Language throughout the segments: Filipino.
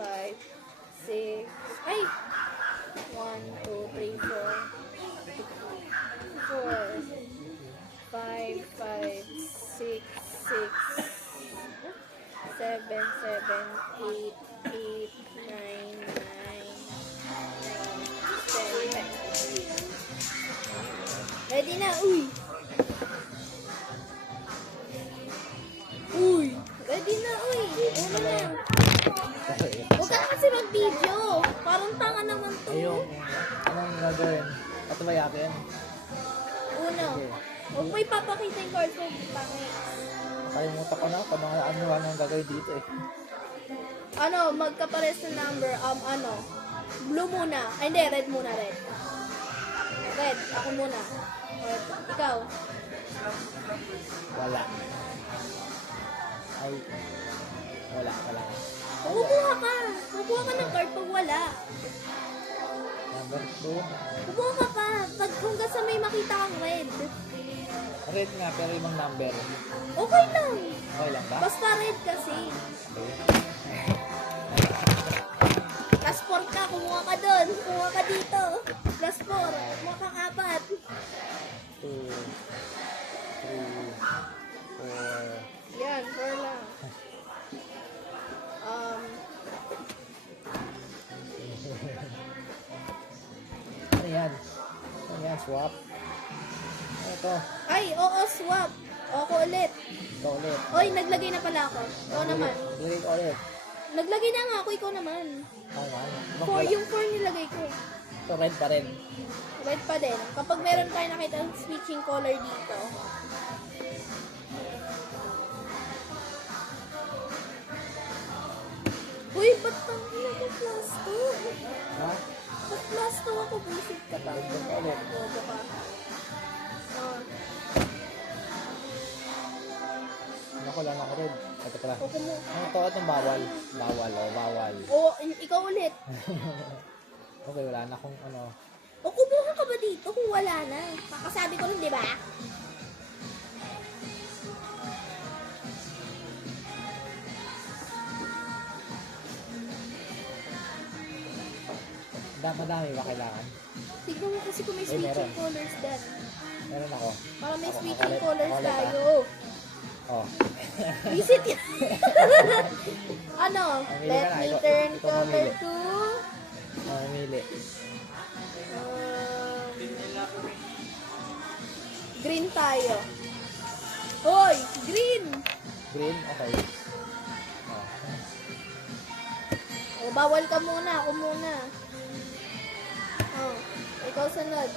5, 6, ay! 1, 2, 3, 4, 5, 5, 6, 6, 7, 7, 8, 8, 9, 9, 10, 10. Ready na, uy! Uy! Ready na, uy! Una na. Huwag ka kasi mag-video. Parang tanga naman to. Ayun. Anong gagawin? Patubayakin? Una. Huwag mo ipapakita yung cards mo. Pangit. Nakalimutan ko na kung ano ang gagawin dito eh. Ano, magkapares na number. Blue muna. Ay, hindi. Red muna, red. Red. Ako muna. Red. Ikaw. Wala. Ay. Wala. Kukuha ka. Kukuha ka ng card pag wala. Number 2. Kukuha ka pa. Pag kung sa may makita kang red. Red nga, pero ibang number. Okay lang. Okay lang ba? Basta red kasi. Plus 4 ka. Kumuha ka doon. Kumuha ka dito. Plus 4. Kumuha kang 4. 2, 3, 4. Yan, 4 lang. Ano yan? Ano yan? Swap? Ano to? Ay, oo, swap. Ako ulit. Ito ulit. Oy, naglagay na pala ako. Ikaw naman. Lagay ko ulit. Naglagay na nga ako, ikaw naman. Yung 4 nilagay ko. Ito red pa rin. Red pa din. Kapag meron tayo nakita ang switching color dito. Uy, ba't pang plus 2? Ha? Ba't plus 2 ako? Buisit ka pa. Ito pa ulit. Bobo ka. Ano ko lang ako red. Ito pala. Huwag mo. Ano to? Itong bawal. Bawal. Oo, ikaw ulit. Okay, wala na akong ano. O kumuha ka ba dito kung wala na? Kakasabi ko nun, di ba? Madami ba kailangan? Tignan mo kasi kung may Meron. switching colors dyan. Meron ako. Para may Ako, switching ulit. colors Ulit, tayo. Oh. Visit yan. Ano? Mamili Let ka na. me Ikaw- turn ikaw color mamili. to... Mamili. Green tayo. Hoy! Green! Green? Okay. Oh. O, bawal ka muna. Ako muna. Oh, ikaw sunod.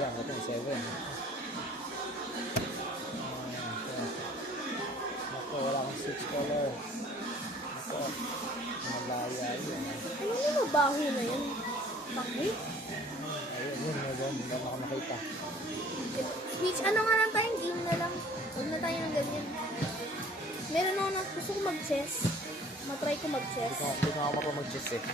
Yan, ito 7. Ako, wala akong 6 color. Ako, malaya yun. Ano yung mabaho na yun? Bakit? Ayun, hindi ako nakita. Switch, ano nga lang tayong game na lang. Huwag na tayo ng ganyan. Meron ako na gusto ko mag-chess. Matry ko mag-chess. Hindi ko ako mag-chess eh.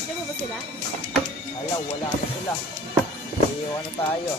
Diyan mo ba sila? Wala na sila. Iiwan na tayo.